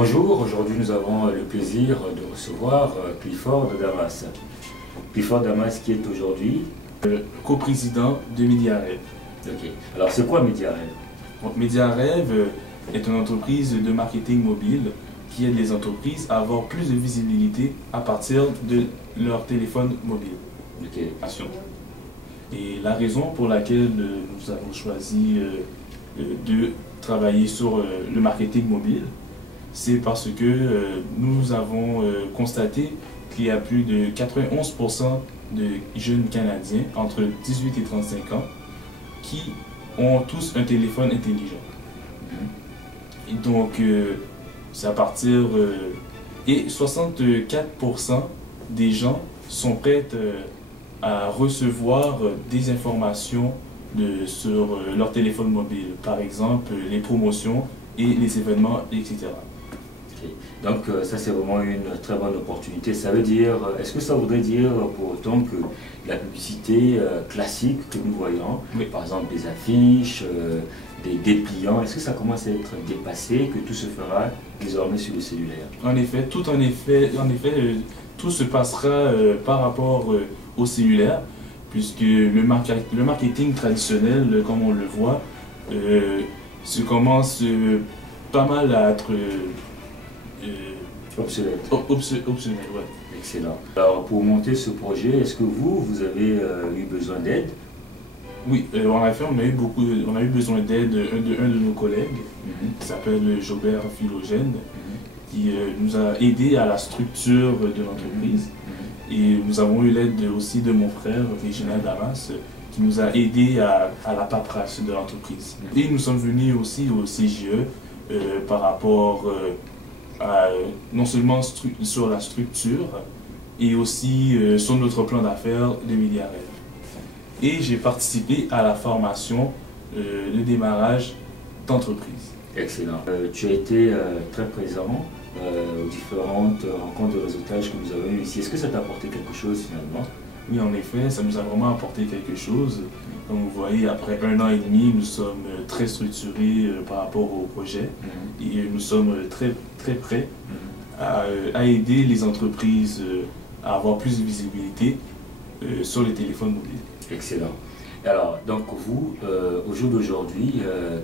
Bonjour, aujourd'hui nous avons le plaisir de recevoir Clifford Damas. Clifford Damas qui est aujourd'hui coprésident de MediaRêve. Ok. Alors c'est quoi MediaRêve? MediaRêve est une entreprise de marketing mobile qui aide les entreprises à avoir plus de visibilité à partir de leur téléphone mobile. Ok. Et la raison pour laquelle nous avons choisi de travailler sur le marketing mobile, c'est parce que nous avons constaté qu'il y a plus de 91% de jeunes Canadiens entre 18 et 35 ans qui ont tous un téléphone intelligent. Et donc, c'est à partir... et 64% des gens sont prêts à recevoir des informations sur leur téléphone mobile, par exemple les promotions et les événements, etc. Okay. Donc ça c'est vraiment une très bonne opportunité. Ça veut dire, est-ce que ça voudrait dire pour autant que la publicité classique que nous voyons, oui, par exemple des affiches, des dépliants, est-ce que ça commence à être dépassé, que tout se fera désormais sur le cellulaire? En effet, tout se passera par rapport au cellulaire, puisque le marketing traditionnel, comme on le voit, se commence pas mal à être obsolète. Obsolète, ouais. Excellent. Alors pour monter ce projet, est-ce que vous avez eu besoin d'aide? Oui, en effet, on a eu besoin d'aide d'un de nos collègues, qui s'appelle Jobert Philogène, qui nous a aidé à la structure de l'entreprise. Et nous avons eu l'aide aussi de mon frère, Réginald Damas, qui nous a aidé à la paperasse de l'entreprise. Et nous sommes venus aussi au CGE par rapport non seulement sur la structure, et aussi sur notre plan d'affaires de MediaRêve. Et j'ai participé à la formation de démarrage d'entreprise. Excellent. Tu as été très présent aux différentes rencontres de réseautage que nous avons eues ici. Est-ce que ça t'a apporté quelque chose finalement? Oui, en effet, ça nous a vraiment apporté quelque chose. Comme vous voyez, après 1 an et demi, nous sommes très structurés par rapport au projet et nous sommes très prêts à aider les entreprises à avoir plus de visibilité sur les téléphones mobiles. Excellent. Alors, donc vous, au jour d'aujourd'hui,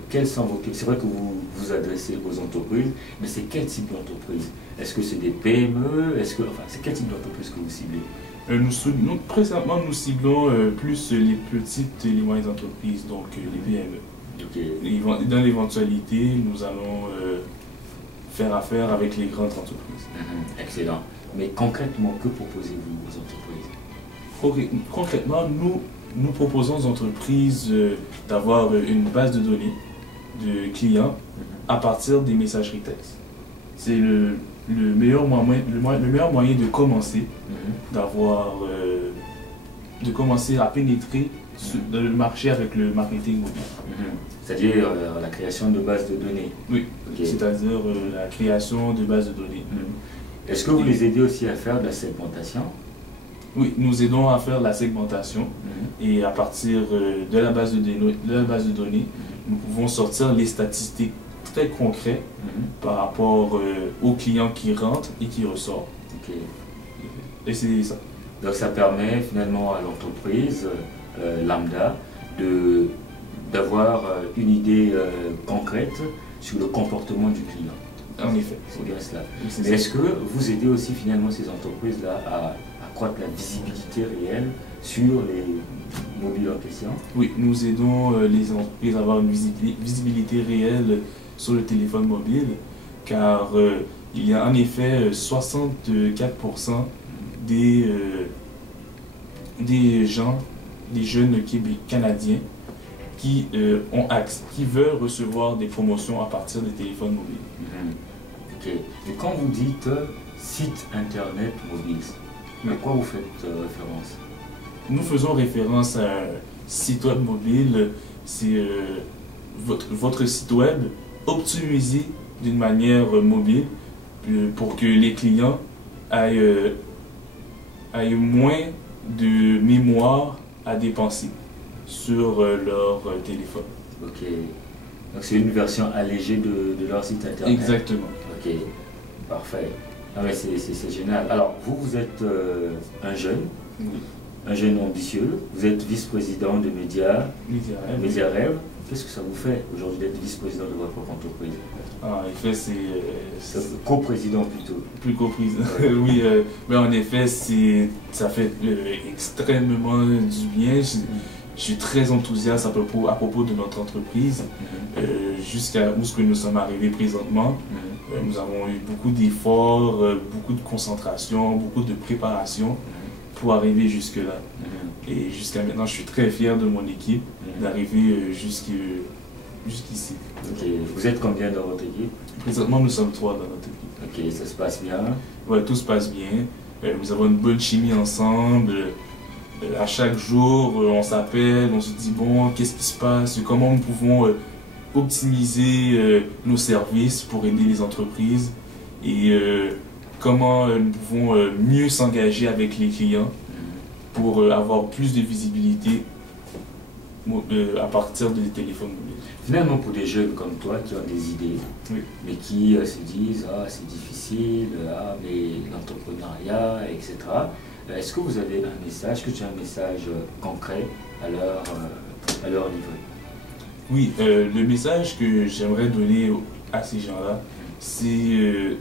quels sont vos... C'est vrai que vous vous adressez aux entreprises, mais c'est quel type d'entreprise? Est-ce que c'est des PME? Enfin, c'est quel type d'entreprise que vous ciblez? Présentement, nous ciblons plus les petites et les moyennes entreprises, donc les PME. Okay. Dans l'éventualité, nous allons faire affaire avec les grandes entreprises. Excellent. Mais concrètement, que proposez-vous aux entreprises? Concrètement, nous proposons aux entreprises d'avoir une base de données de clients à partir des messageries texte. C'est le meilleur moyen de commencer, de commencer à pénétrer dans le marché avec le marketing mobile. C'est-à-dire la création de bases de données. Oui, c'est-à-dire la création de bases de données. Est-ce que vous les aidez aussi à faire de la segmentation? Oui, nous aidons à faire la segmentation et à partir de la base de données, nous pouvons sortir les statistiques très concrètes par rapport aux clients qui rentrent et qui ressortent. Et c'est ça. Donc ça permet finalement à l'entreprise lambda d'avoir une idée concrète sur le comportement du client. En effet. C'est bien cela. Mais est-ce que vous aidez aussi finalement ces entreprises-là à accroître la visibilité réelle sur les mobiles en question? Oui, nous aidons les entreprises à avoir une visibilité réelle sur le téléphone mobile, car il y a en effet 64% des jeunes Canadiens qui veulent recevoir des promotions à partir des téléphones mobiles. Ok. Et quand vous dites site internet mobile, à quoi vous faites référence? Nous faisons référence à un site web mobile, c'est votre site web optimisé d'une manière mobile pour que les clients aient moins de mémoire à dépenser sur leur téléphone. Ok. Donc c'est une version allégée de leur site internet. Exactement. Ok. Parfait. Ah ouais, c'est génial. Alors, vous êtes un jeune, Oui. un jeune ambitieux. Vous êtes vice-président de Média Rêve. Qu'est-ce que ça vous fait aujourd'hui d'être vice-président de votre propre entreprise? En effet, c'est Co-président plutôt. plus compris. Oui, mais en effet, ça fait extrêmement du bien. Je suis très enthousiaste à propos de notre entreprise, jusqu'à où ce que nous sommes arrivés présentement. Nous avons eu beaucoup d'efforts, beaucoup de concentration, beaucoup de préparation pour arriver jusque-là. Et jusqu'à maintenant, je suis très fier de mon équipe d'arriver jusqu'ici. Ok. Vous êtes combien dans votre équipe? Présentement, nous sommes 3 dans notre équipe. Ok, ça se passe bien. Ouais, tout se passe bien. Nous avons une bonne chimie ensemble. À chaque jour, on s'appelle, on se dit bon, qu'est-ce qui se passe, comment nous pouvons optimiser nos services pour aider les entreprises et comment nous pouvons mieux s'engager avec les clients pour avoir plus de visibilité à partir des téléphones mobiles. Finalement, pour des jeunes comme toi qui ont des idées, Oui. mais qui se disent ah, c'est difficile, ah, mais l'entrepreneuriat, etc. Est-ce que vous avez un message, que tu as un message concret à leur livrer? Oui, le message que j'aimerais donner à ces gens-là, c'est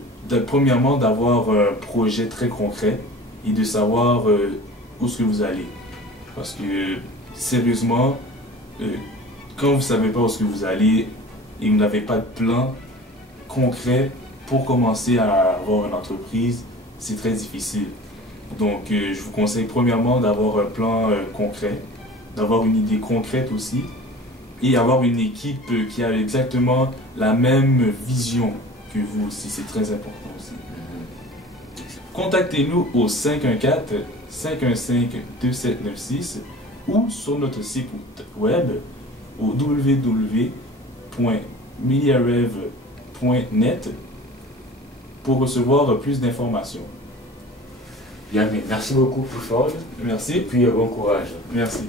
premièrement d'avoir un projet très concret et de savoir où est-ce que vous allez. Parce que sérieusement, quand vous ne savez pas où est-ce que vous allez et vous n'avez pas de plan concret pour commencer à avoir une entreprise, c'est très difficile. Donc, je vous conseille premièrement d'avoir un plan concret, d'avoir une idée concrète aussi, et avoir une équipe qui a exactement la même vision que vous aussi. C'est très important aussi. Contactez-nous au 514-515-2796 ou sur notre site web au www.mediarev.net pour recevoir plus d'informations. Bien, mais merci beaucoup, Clifford. Merci. Et puis bon courage. Merci.